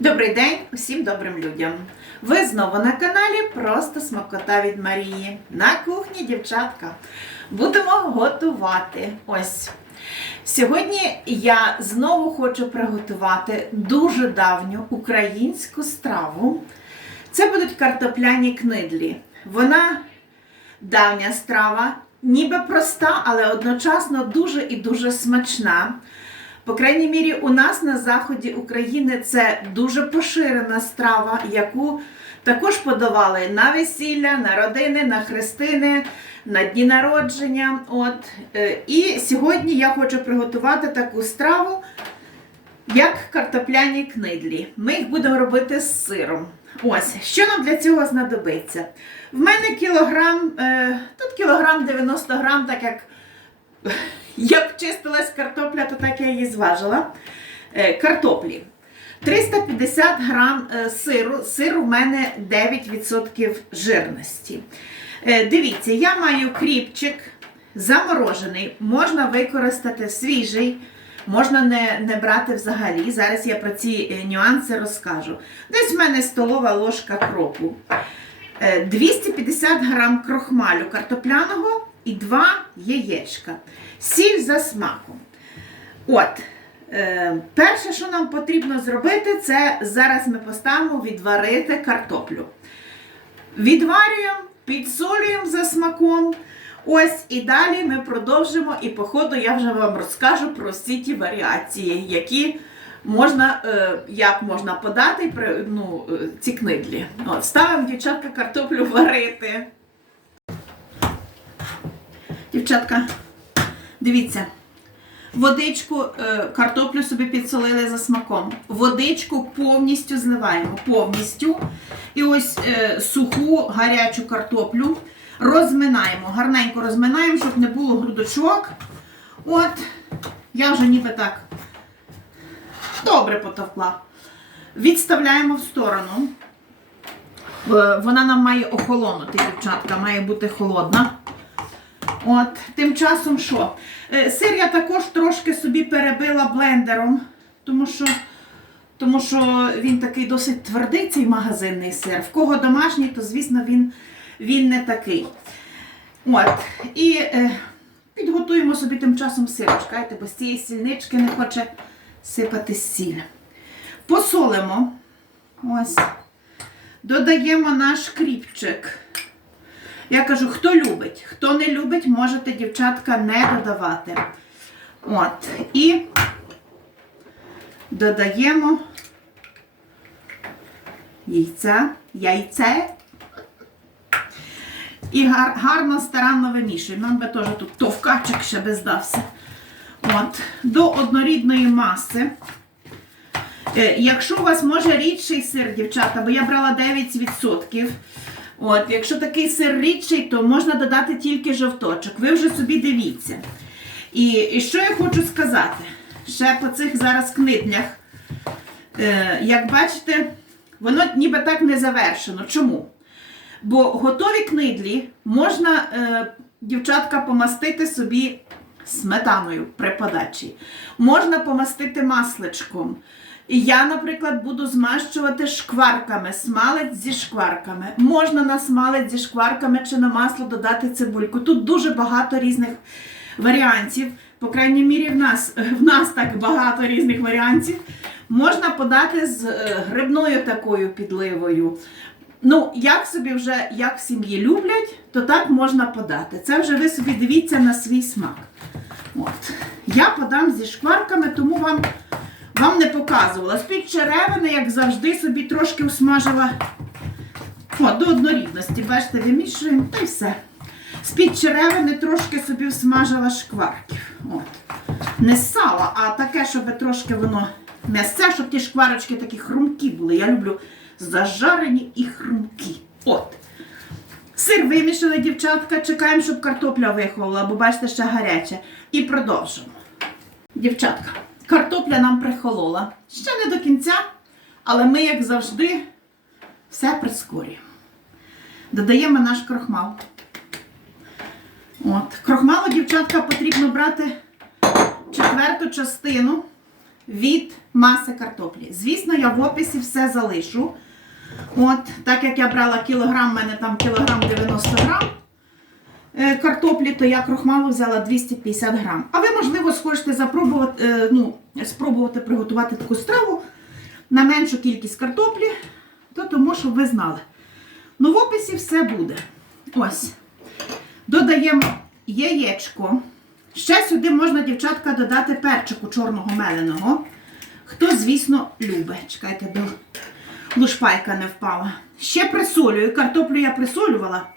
Добрий день усім добрим людям. Ви знову на каналі Просто Смакота від Марії. На кухні, дівчатка. Будемо готувати. Ось. Сьогодні я знову хочу приготувати дуже давню українську страву. Це будуть картопляні книдлі. Вона давня страва, ніби проста, але одночасно дуже і дуже смачна. По крайній мірі, у нас на заході України це дуже поширена страва, яку також подавали на весілля, на родини, на хрестини, на дні народження. От. Е, І сьогодні я хочу приготувати таку страву, як картопляні книдлі. Ми їх будемо робити з сиром. Ось, що нам для цього знадобиться? В мене кілограм, е, тут кілограм 90 грам, так як як чистилась картопля, то так я її зважила. Е, Картоплі. 350 грам е, сиру. Сир у мене 9% жирності. Е, Дивіться, я маю кріпчик заморожений, можна використати свіжий, можна не, не брати взагалі. Зараз я про ці нюанси розкажу. Десь в мене столова ложка кропу. Е, 250 грам крохмалю картопляного і 2 яєчка. Сіль за смаком. От, е, перше, що нам потрібно зробити, це зараз ми поставимо відварити картоплю. Відварюємо, підсолюємо за смаком. Ось і далі ми продовжимо, і по ходу я вже вам розкажу про всі ті варіації, які можна, е, як можна подати ну, е, ці книдлі. От, ставимо дівчатка картоплю варити. Дівчатка, дивіться, водичку, е, картоплю собі підсолили за смаком. Водичку повністю зливаємо. Повністю. І ось е, суху гарячу картоплю розминаємо. Гарненько розминаємо, щоб не було грудочок. От, я вже ніби так добре потовкла. Відставляємо в сторону. Е, Вона нам має охолонути, дівчатка, має бути холодна. От, тим часом що? Е, Сир я також трошки собі перебила блендером, тому що, тому що він такий досить твердий, цей магазинний сир. В кого домашній, то звісно він, він не такий. От. І е, підготуємо собі тим часом сир. Чекайте, бо з цієї сільнички не хоче сипати сіль. Посолимо. Ось. Додаємо наш кріпчик. Я кажу, хто любить, хто не любить, можете, дівчатка, не додавати. От. І додаємо яйця, яйце. І гар, гарно старанно вимішуємо. Нам би теж тут товкачик ще би здався. От. До однорідної маси. Е, Якщо у вас може рідший сир, дівчата, бо я брала 9%. От, якщо такий сир рідший, то можна додати тільки жовточок. Ви вже собі дивіться. І, і що я хочу сказати? Ще по цих зараз книдлях. Е, як бачите, воно ніби так не завершено. Чому? Бо готові книдлі можна, е, дівчатка, помастити собі сметаною при подачі. Можна помастити масличком. І я, наприклад, буду змащувати шкварками, смалець зі шкварками. Можна на смалець зі шкварками чи на масло додати цибульку. Тут дуже багато різних варіантів. По крайній мірі, в нас, в нас так багато різних варіантів. Можна подати з е, грибною такою підливою. Ну, як собі вже як в сім'ї люблять, то так можна подати. Це вже ви собі дивіться на свій смак. От. Я подам зі шкварками, тому вам, вам не показувала. З-під черевини, як завжди, собі трошки усмажила О, до однорідності. Бачите, вимішуємо та й все. З-під черевини трошки собі всмажила шкварків. От. Не сала, а таке, щоб трошки воно м'ясце, щоб ті шкварочки такі хрумкі були. Я люблю зажарені і хрумкі. От. Сир вимішали, дівчатка. Чекаємо, щоб картопля виховала, бо бачите, ще гаряче. І продовжимо. Дівчатка, картопля нам прихолола. Ще не до кінця, але ми, як завжди, все прискорюємо. Додаємо наш крохмал. От. Крохмалу, дівчатка, потрібно брати четверту частину від маси картоплі. Звісно, я в описі все залишу. От, так як я брала кілограм, в мене там кілограм 90 грам картоплі, то я крохмалу взяла 250 грам. А ви, можливо, схочете е, ну, спробувати приготувати таку страву на меншу кількість картоплі, то тому, щоб ви знали. Ну, в описі все буде. Ось. Додаємо яєчко. Ще сюди можна, дівчатка, додати перчику чорного меленого. Хто, звісно, любить. Чекайте, до лушпайка не впала. Ще присолюю. Картоплю я присолювала.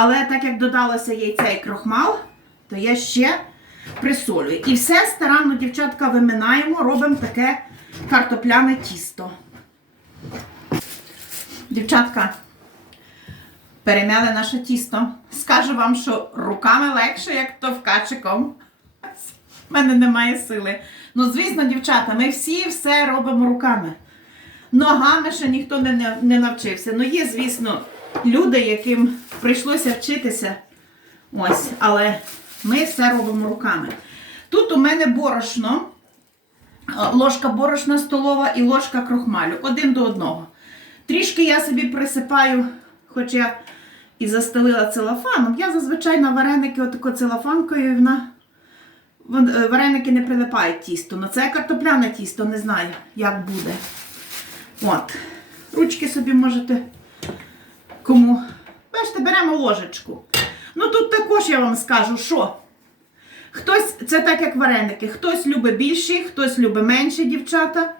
Але так як додалося яйця і крохмал, то я ще присолюю. І все старанно, дівчатка, виминаємо, робимо таке картопляне тісто. Дівчатка, перемяли наше тісто. Скажу вам, що руками легше, як товкачиком. У мене немає сили. Ну, звісно, дівчата, ми всі все робимо руками. Ногами ще ніхто не, не навчився. Ну, є, звісно, люди, яким прийшлося вчитися. Ось, але ми все робимо руками. Тут у мене борошно, е, ложка борошна столова і ложка крохмалю. Один до одного. Трішки я собі присипаю, хоч я і застелила целофаном. Я зазвичай на вареники отако целофанкою вона. е, Вареники не прилипають тісто. Ну це картопляне тісто, не знаю, як буде. От. Ручки собі можете кому. Бачите, беремо ложечку. Ну тут також я вам скажу, що хтось, це так як вареники, хтось любить більші, хтось любить менші дівчата.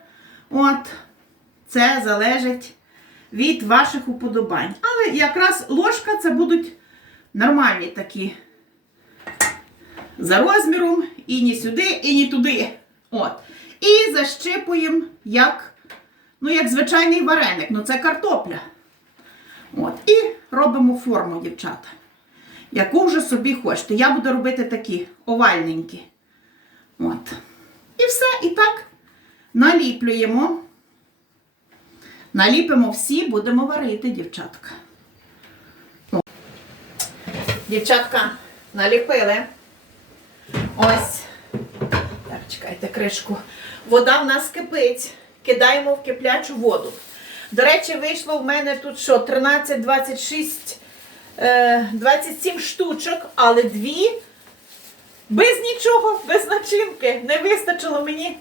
От. Це залежить від ваших уподобань. Але якраз ложка це будуть нормальні такі за розміром, і ні сюди, і ні туди. От. І защипуємо як, ну, як звичайний вареник. Ну, це картопля. От. І робимо форму, дівчата. Яку вже собі хочете. Я буду робити такі овальненькі. От. І все. І так наліплюємо. Наліпимо всі, будемо варити, дівчатка. Дівчатка, наліпили. Ось. Так, чекайте кришку. Вода в нас кипить. Кидаємо в киплячу воду. До речі, вийшло в мене тут що? 13, 26, е, 27 штучок, але дві без нічого, без начинки. Не вистачило мені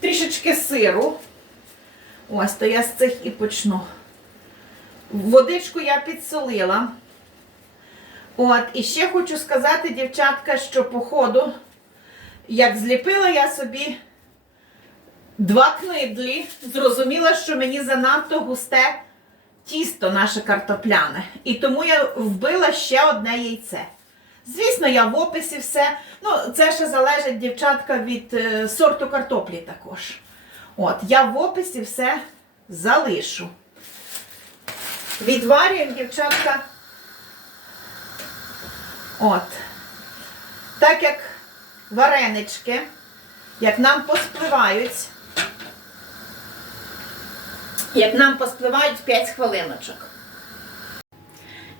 трішечки сиру. Ось, то я з цих і почну. Водичку я підсолила. От, і ще хочу сказати, дівчатка, що по ходу, як зліпила я собі два книдлі, зрозуміла, що мені занадто густе тісто наше картопляне. І тому я вбила ще одне яйце. Звісно, я в описі все. Ну, це ще залежить, дівчатка, від е, сорту картоплі також. От, я в описі все залишу. Відварюємо, дівчатка. От. Так як варенички, як нам поспливають, як нам поспливають 5 хвилиночок.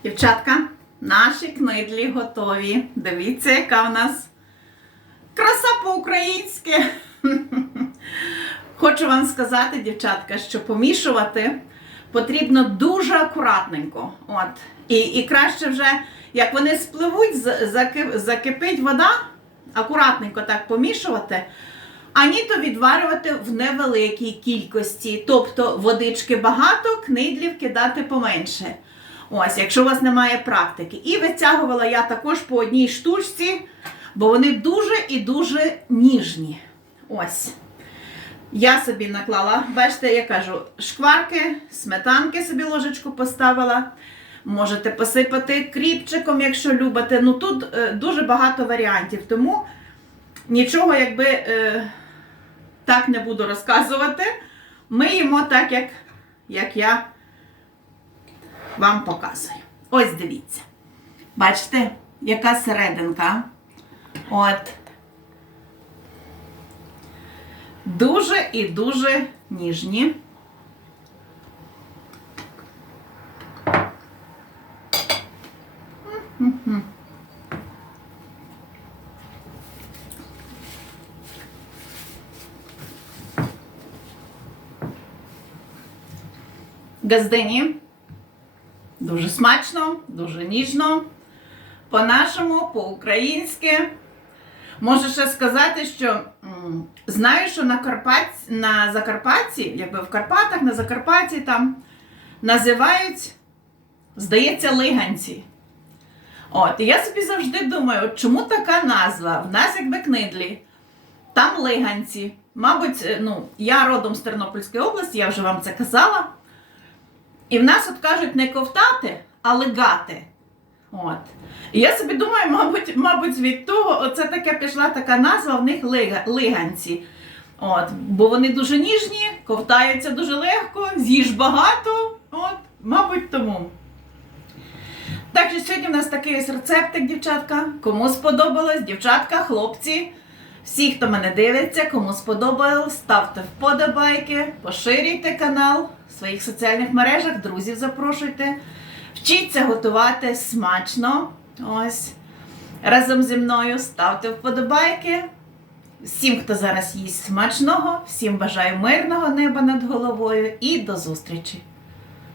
Дівчатка, наші книдлі готові. Дивіться, яка в нас краса по-українськи. Хочу вам сказати, дівчатка, що помішувати потрібно дуже акуратненько. От. І, і краще вже, як вони спливуть, закипить вода, акуратненько так помішувати, ані то відварювати в невеликій кількості. Тобто водички багато, книдлів кидати поменше. Ось, якщо у вас немає практики. І витягувала я також по одній штучці, бо вони дуже і дуже ніжні. Ось. Я собі наклала, бачите, я кажу, шкварки, сметанки собі ложечку поставила. Можете посипати кріпчиком, якщо любите. Ну тут е, дуже багато варіантів, тому нічого якби е, так не буду розказувати. Ми їмо так, як, як я вам показую. Ось дивіться. Бачите, яка серединка. От. Дуже і дуже ніжні. Газдині. Дуже смачно, дуже ніжно. По-нашому, по-українськи. Можу ще сказати, що знаю, що на, Карпат... на Закарпатті, якби в Карпатах, на Закарпатті там називають, здається, лиганці. От, і я собі завжди думаю, чому така назва? В нас якби книдлі, там лиганці. Мабуть, е, ну, я родом з Тернопільської області, я вже вам це казала. І в нас от кажуть не ковтати, а легати. От. І я собі думаю, мабуть, мабуть, від того, оце таке пішла така назва в них лиганці. От, бо вони дуже ніжні, ковтаються дуже легко, з'їж багато. От, мабуть, тому. Так що сьогодні в нас такий ось рецептик, дівчатка. Кому сподобалось, дівчатка, хлопці. Всі, хто мене дивиться, кому сподобалось, ставте вподобайки, поширюйте канал в своїх соціальних мережах, друзів запрошуйте. Вчіться готувати смачно. Ось. Разом зі мною ставте вподобайки. Всім, хто зараз їсть смачного, всім бажаю мирного неба над головою і до зустрічі!